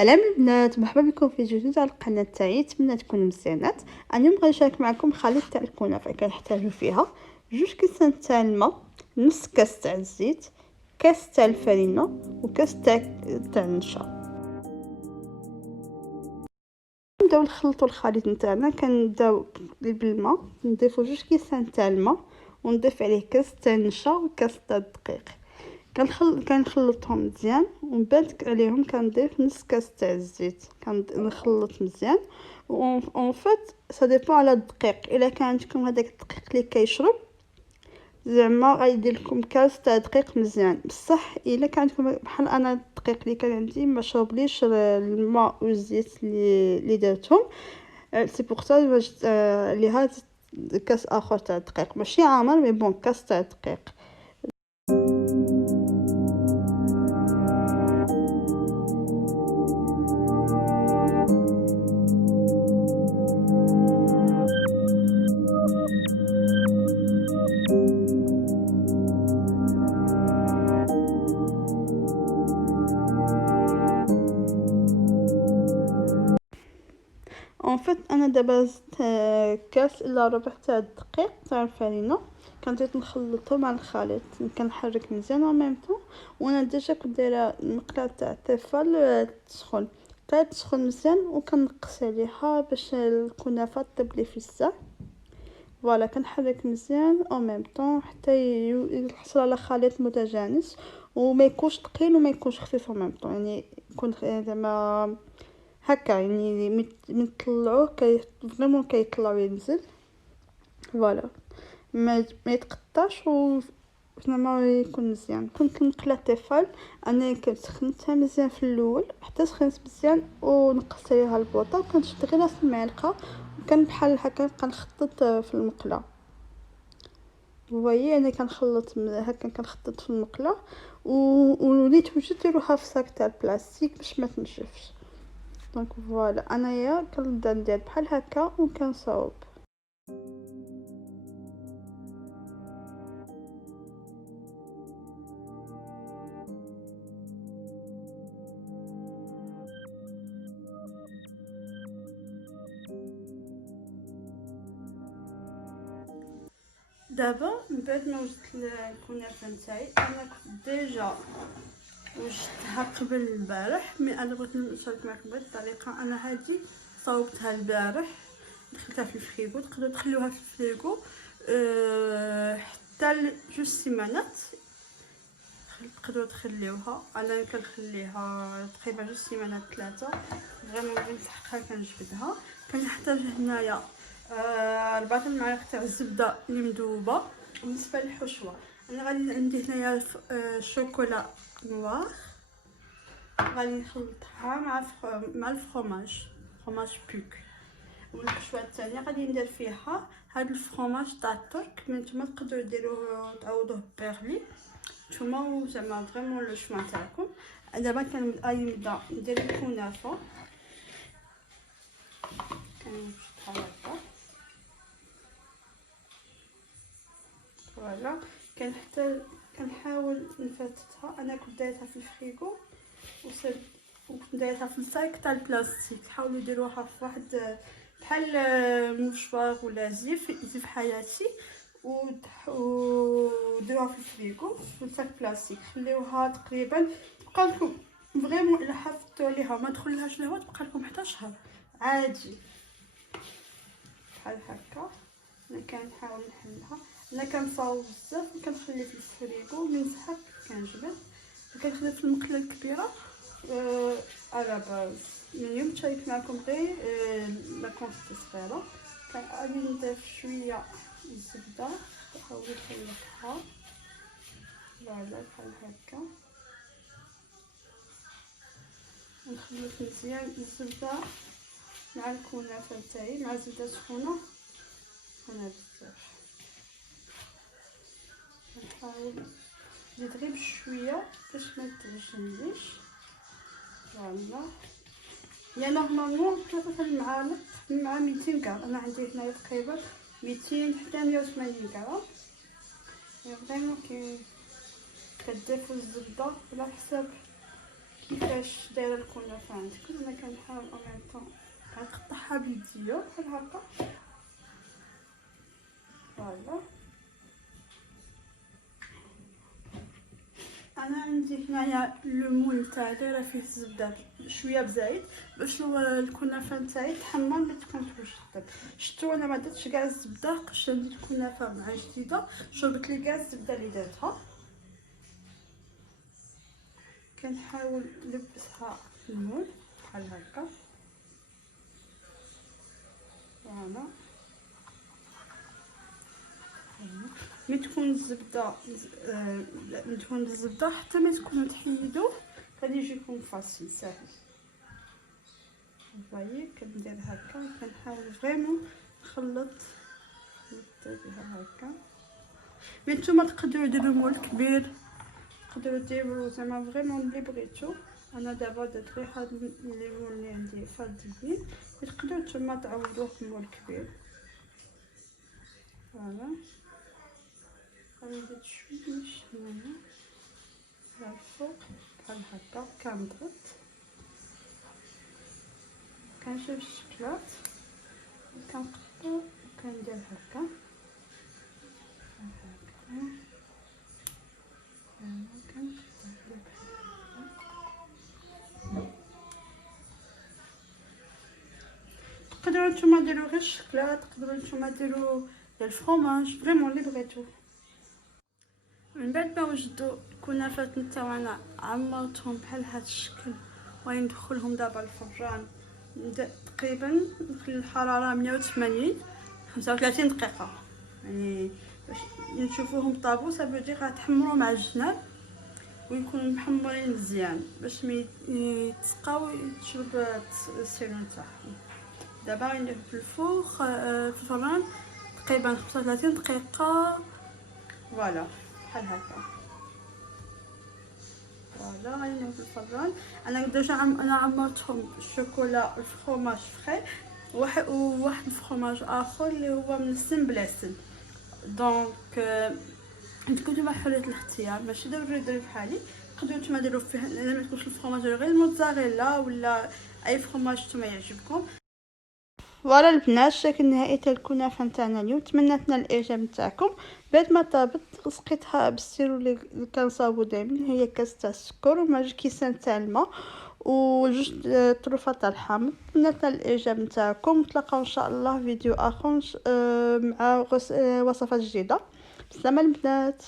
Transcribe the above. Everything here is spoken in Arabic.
سلام البنات، مرحبا بكم في جديد على القناه تاعي. نتمنى تكونوا مزيانات. انا اليوم غنشارك معكم خليط تاع الكنافه. كنحتاجو فيها 2 كيسان تاع الماء، نص كاس تاع الزيت، كاس تاع الفرينه، وكاس تاع النشا. نبداو نخلطوا الخليط نتاعنا. كنبداو بالماء، نضيفو 2 كيسان تاع الماء ونضيف عليه كاس تاع النشا وكاس تاع الدقيق. كنخلطهم مزيان، ومن بعد عليهم كنضيف نص كاس تاع الزيت. كنخلط مزيان. اون فيت سا ديبون على الدقيق. الا كان عندكم هذاك الدقيق اللي كيشرب، زعما غيدير لكم كاس تاع دقيق مزيان. بصح الا كان عندكم بحال انا الدقيق اللي كان عندي ما شربليش الماء والزيت اللي درتهم، سي بور سا باش ليها كاس اخر تاع الدقيق، ماشي عامر مي بون كاس تاع الدقيق. اون فيت انا دابا زدت كاس الا ربع تاع الدقيق تاع الفرينه. كنزيد نخلطهم مع الخليط، كنحرك مزيان او ميم طون. وانا ديجا كنت دايره المقله تاع التيفال تسخن، تسخن مزيان، وكنقص عليها باش الكنافه طيب لي في الساع. فوالا كنحرك مزيان او ميم طون حتى يحصل على خليط متجانس، وما يكونش ثقيل وما يكونش خفيف او ميم طون، يعني يكون زعما هكا، يعني من طلعوه فريمون كيطلع وينزل. فوالا ما يتقطعش زعما يكون مزيان. كنت نقلة تيفال، انا كنت سخنتها مزيان في الاول حتى سخنت مزيان ونقصت عليها البوطه، وكنشد غير راس المعلقه وكان بحال هكا نبقى نخطط في المقله. فوايي انا كنخلط هكا، كنخطط في المقله وليت توجد ديروها في صاك تاع البلاستيك باش ما تنشفش. دونك فوالا انايا كنبدا ندير بحال هكا وكنصاوب. دابا من بعد ما وجدت الكنافه نتاعي، انا كنت ديجا وجدتها قبل البارح، مي انا بغيت نشارك معكم بهاد الطريقه. انا هادي صاوبتها البارح، دخلتها في الفريغو. تقدروا تخليوها في الفريغو حتى جوج سيمانات. تقدروا تخليوها، انا كنخليها تقريبا 2 سيمانات 3. فريمون بغيت نسحقها كنجبدها. كنحتاج هنايا 4 المعالق تاع الزبده اللي مذوبه. بالنسبه للحشوه انا غادي عندي هنايا شوكولا نوار، غادي نخلطها مع الفرomاج بوك. والحشوه الثانيه غادي ندير فيها هاد الفرomاج تاع الترك، من نتوما تقدروا ديروه تعوضوه بيرلي نتوما، زعما فريمون لو شوا تاعكم. دابا كنبدا ندير الكنافه. كنفتحها هكا، فوالا. كنحاول نفتتها. انا كنت دايرتها في الفريغو وكنت دايرتها في الصاك تاع البلاستيك. حاولوا ديروها في واحد بحال موشوار ولا زيف حياتي، وديروها في الفريغو في صاك بلاستيك. خليوها تقريبا تبقى لكم فريمون الا حافظتوا عليها ما تدخلهاش الهواء تبقى لكم حتى شهر عادي بحال هكا. انا كنحاول نحلها. انا كنصاوب بزاف وكنخلي في الفريغو، من سحق كنجبد وكنخلي في المقله الكبيره على باز. اليوم تشارك معكم غير لا كونسيستي صغيره. غادي نضيف شويه الزبده، نحاول نخلطها فوالا بحال هكا. نخلط مزيان الزبده مع الكنافه تاعي مع الزبده سخونه بزاف. نحاول نزيد غير بشويه باش ما تعجنليش. فوالا هي نورمالمون 3 المعالق مع 200 غرام. انا عندي هنايا تقريبا 200 حتى 180 غرام. فريمون كي كتضيفوا الزبده على حساب كيفاش دايره الكنافه عندكم. انا كنحاول او ميم طون غنقطعها بيديا بحال هكا. فوالا انا عندي هنايا لو مول تاعي دايره فيه الزبده شويه بزايد باش الكنافه نتاعي تحمر ما تكونش وجدت. شفتوا انا ما درتش كاع الزبده، قشت ندير الكنافه مع جديده شربت لي كاع الزبده اللي درتها. كنحاول نلبسها في المول بحال هكا. فوالا ملي تكون الزبده ملي تكون الزبده حتى ما تكونوا تحيدوه غادي يجيكم فاسيل ساهل. فوايي كندير هكا كنحاول فريمون نخلط بها هكا. مي نتوما تقدروا ديروا مول كبير، تقدروا ديروا زعما فريمون اللي بغيتو. انا دابا درت غير هاد لي مول اللي عندي فاضيين، تقدروا نتوما تعوضوه بمول كبير. فوالا غنزيد شويه هنايا على الفوق بحال هكا. كنضغط كنشوف الشكلات كنقطع وكندير هكا تقدروا نتوما ديروا غير الشكلاط، تقدروا نتوما ديروا الفرomاج فريمون اللي بغيتو. من بعد ما وجدوا الكنافات نتاعنا عمرتهم بحال هذا الشكل وندخلهم دابا الفران تقريبا في الحراره 180 35 دقيقه، يعني باش نشوفوهم طابو سافودير غتحمروا مع الجناب ويكونوا محمرين مزيان باش ما يتسقاو يتشرب السيرون تاعهم. دابا غندير في الفوق في الفران تقريبا 35 دقيقه. فوالا بحال هكا. فوالا غندير في الفران. انا ديجا انا عمرتهم الشوكولا الفرomاج فري وواحد الفرomاج اخر اللي هو من السن بلا سن. دونك عندكم نتوما حريه الاختيار، ماشي ضروري ديروا بحالي، تقدروا نتوما ديروا فيه الا ما تكونش الفرomاج غير الموتزاريلا ولا اي فرomاج نتوما يعجبكم. فوالا البنات الشكل النهائي تاع الكنافه نتاعنا اليوم. تمنيت نال الاعجاب نتاعكم. بعد ما طابت سقيتها بالسيرو اللي كنصاوبو دائما، هي كاس تاع السكر ومع جوج كيسان تاع الماء وجوج طروفات تاع الحامض. تمنيت نال الاعجاب نتاعكم. نتلاقاو ان شاء الله فيديو اخر مع وصفات جديده. بسلامه البنات.